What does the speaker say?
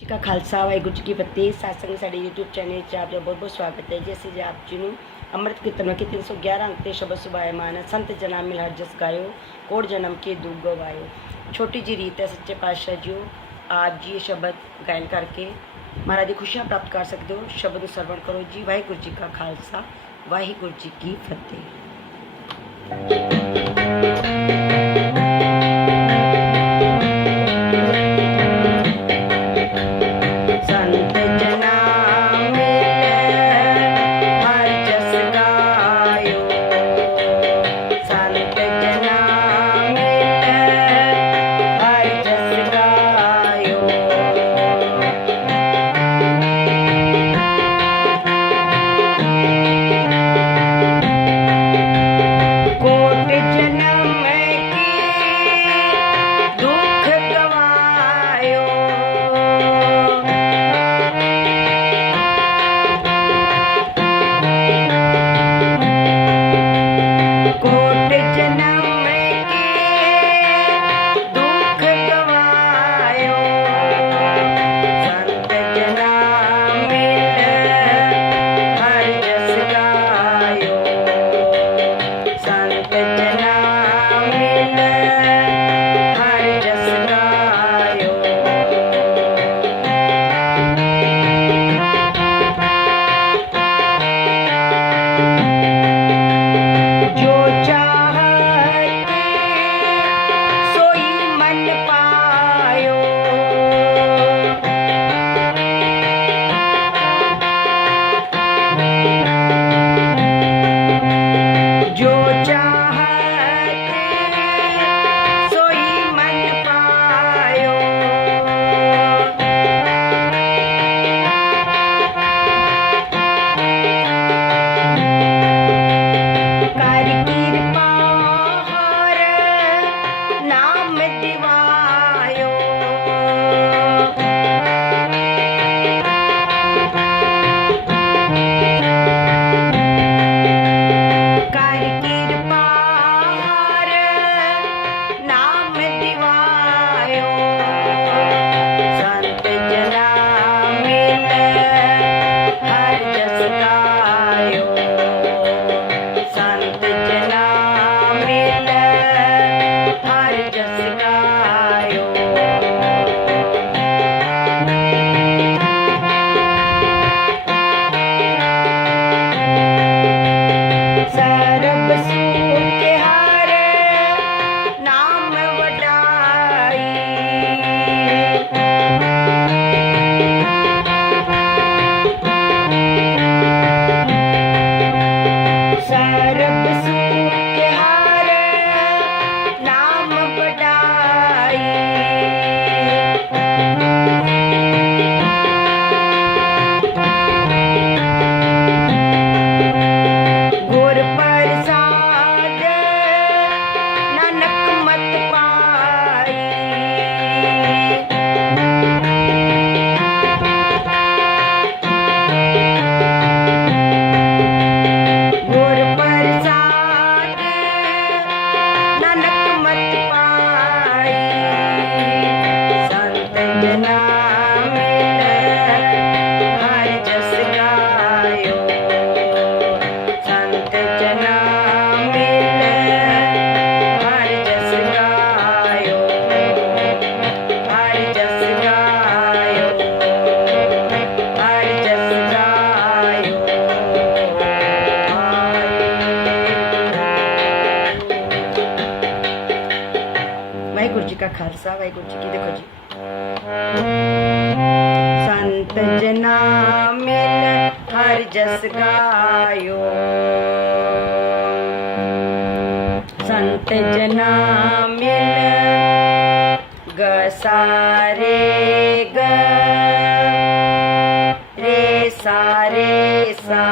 ਜੀ ਕਾ ਖਾਲਸਾ ਵਾਹਿਗੁਰੂ ਜੀ ਕੀ ਫਤਿਹ ਸਾਸੰਗ ਸਾਡੇ YouTube ਚੈਨਲ 'ਚ ਆਪ ਦਾ ਬਹੁਤ ਬਹੁਤ ਸਵਾਗਤ ਹੈ ਜੀ ਅਸੀਂ ਜੀ ਆਪ ਜੀ ਨੂੰ ਅੰਮ੍ਰਿਤ ਕੀਰਤਨ ਵਿੱਚ 311 ਅੰਕ ਤੇ ਸ਼ਬਦ ਸੁਭਾਇਮਾਨ ਸੰਤ ਜਨਾ ਮਿਲ ਹਰ ਜਸ ਗਾਇਓ ਕੋੜ ਜਨਮ ਕੇ ਦੁੱਖ ਗਵਾਇਓ ਛੋਟੀ ਜੀ ਰੀਤ ਹੈ ਸੱਚੇ ਪਾਤਸ਼ਾਹ ਜੀਓ ਆਪ ਜੀ ਇਹ ਸ਼ਬਦ ਗਾਇਨ ਕਰਕੇ ਮਹਾਰਾਜ ਦੀ ਖੁਸ਼ੀਆਂ ਪ੍ਰਾਪਤ ਕਰ ਸਕਦੇ ਹੋ ਸ਼ਬਦ ਨੂੰ ਸਰਵਣ ਕਰੋ ਜੀ ਵਾਹਿਗੁਰੂ ਜੀ ਕਾ ਖਾਲਸਾ ਵਾਹਿਗੁਰੂ ਜੀ ਕੀ ਫਤਿਹ ਵਾਹਿਗੁਰੂ ਜੀ ਕਾ ਖਾਲਸਾ ਵਾਹਿਗੁਰੂ ਜੀ ਕੀ ਦੇਖੋ ਜੀ ਸੰਤ ਜਨਾ ਮਿਲ ਹਰ ਜਸ ਗਾਇਓ ਸੰਤ ਜਨਾ ਮਿਲ ਗ ਸਾਰੇ ਗ ਰੇ ਸਾਰੇ ਸਾ